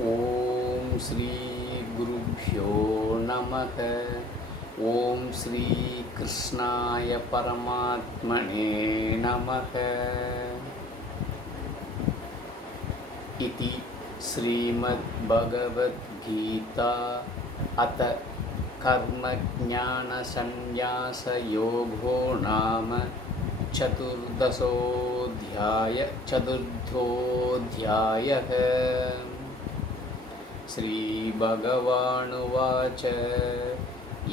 ओम श्री गुरुभ्यो नमः। ओम श्री कृष्णाय परमात्मने नमः। इति श्रीमद्भगवद्गीता अथ कर्मज्ञानसंन्यासयोगो नाम चतुर्थोऽध्यायः। श्रीभगवानुवाच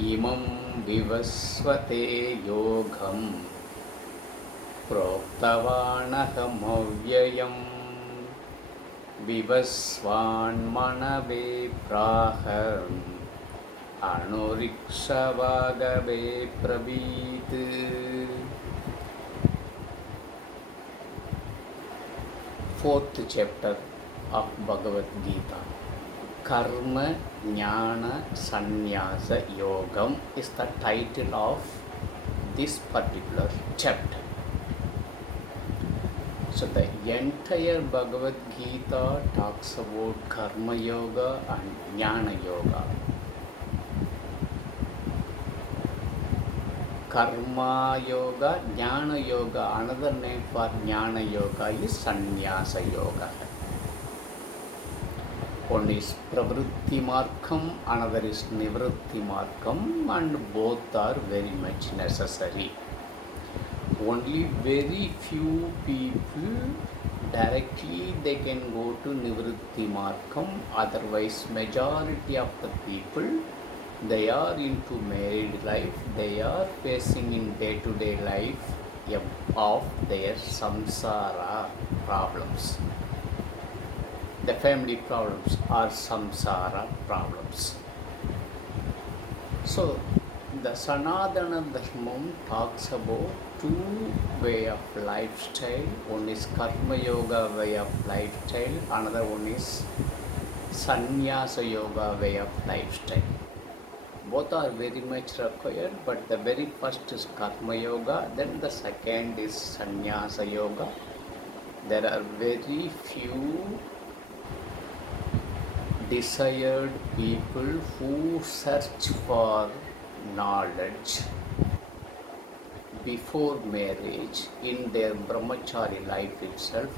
इमं विवस्वते योगं प्रोक्तवानहमव्ययम् विवस्वान्मनवे प्राह अनुरिक्षवागवे ब्रवीत्। Fourth chapter of Bhagavad Gita. Karma Jnana Sannyasa Yogam is the title of this particular chapter. So the entire Bhagavad Gita talks about Karma Yoga and Jnana Yoga. Karma Yoga, Jnana Yoga, another name for Jnana Yoga is Sannyasa Yoga. One is Pravritti Margam, another is Nivritti Margam, and both are very much necessary. Only very few people directly they can go to Nivritti Margam, otherwise majority of the people they are into married life, they are facing in day-to-day life of their samsara problems. The family problems are samsara problems. So the Sanatana Dharma talks about two way of lifestyle. One is Karma Yoga way of lifestyle, another one is Sannyasa Yoga way of lifestyle. Both are very much required, but the very first is Karma Yoga, then the second is Sannyasa Yoga. There are very few desired people who search for knowledge before marriage in their brahmachari life itself.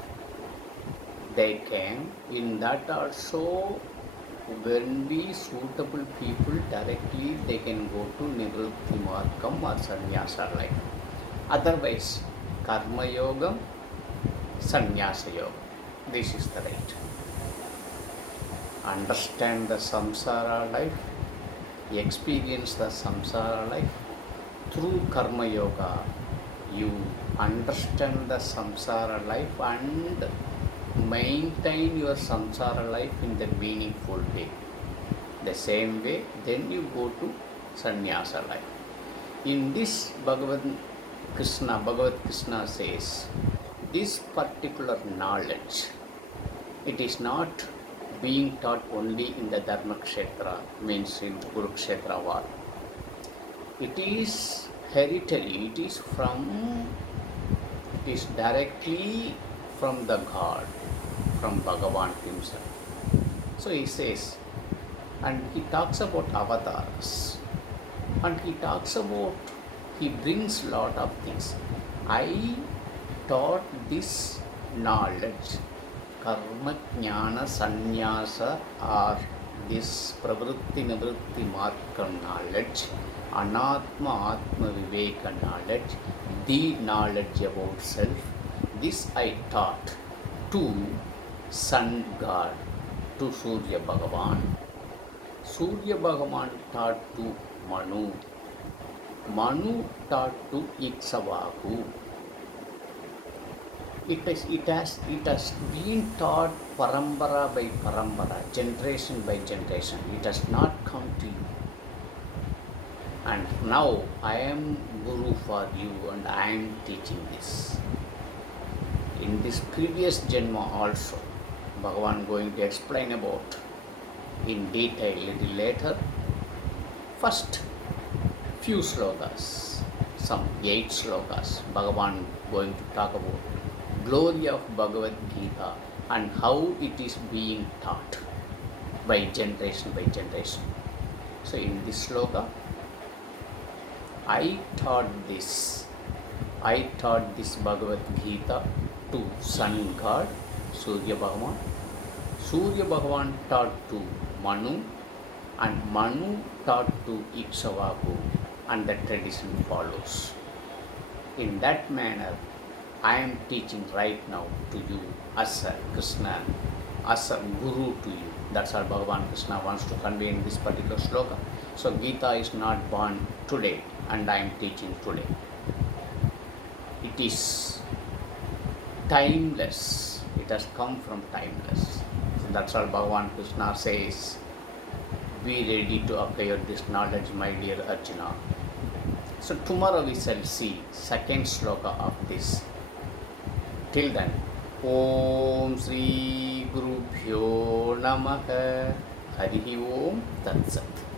They can, in that also, when we suitable people directly they can go to Nivritti Margam or Sannyasa life. Otherwise, Karma Yoga, Sannyasa Yoga. This is the right. Understand the samsara life, experience the samsara life. Through Karma Yoga, you understand the samsara life and maintain your samsara life in the meaningful way. The same way, then you go to sannyasa life. In this Bhagavad Krishna says, this particular knowledge, it is not being taught only in the Dharma Kshetra, means in Kurukshetra war. It is hereditary, it is directly from the God, from Bhagavan himself. So he says, and he talks about avatars, and he brings lot of things. I taught this knowledge, Karma Jnana Sannyasa, or this Pravritti Nivritti Margam knowledge, Anatma Atma Viveka knowledge, the knowledge about self. This I taught to Sun God, to Surya Bhagavan. Surya Bhagavan taught to Manu. Manu taught to Ikshvaku. It has been taught parampara by parampara, generation by generation. It has not come to you. And now I am Guru for you and I am teaching this. In this previous Janma also, Bhagavan going to explain about in detail little later. First few slokas, some 8 slokas, Bhagavan going to talk about glory of Bhagavad Gita and how it is being taught. by generation by generation. So in this sloka, I taught this Bhagavad Gita to sun god Surya Bhagavan. Surya Bhagavan taught to Manu, and Manu taught to Ikshvaku, and the tradition follows. In that manner, I am teaching right now to you as a Krishna, as a Guru to you. That's what Bhagavan Krishna wants to convey in this particular sloka. So Gita is not born today, and I am teaching today. It is timeless. It has come from timeless. So that's what Bhagavan Krishna says. Be ready to acquire this knowledge, my dear Arjuna. So tomorrow we shall see second sloka of this. Till then, Om Sri Gurubhyo Namaha. Harihi Om Tat Sat.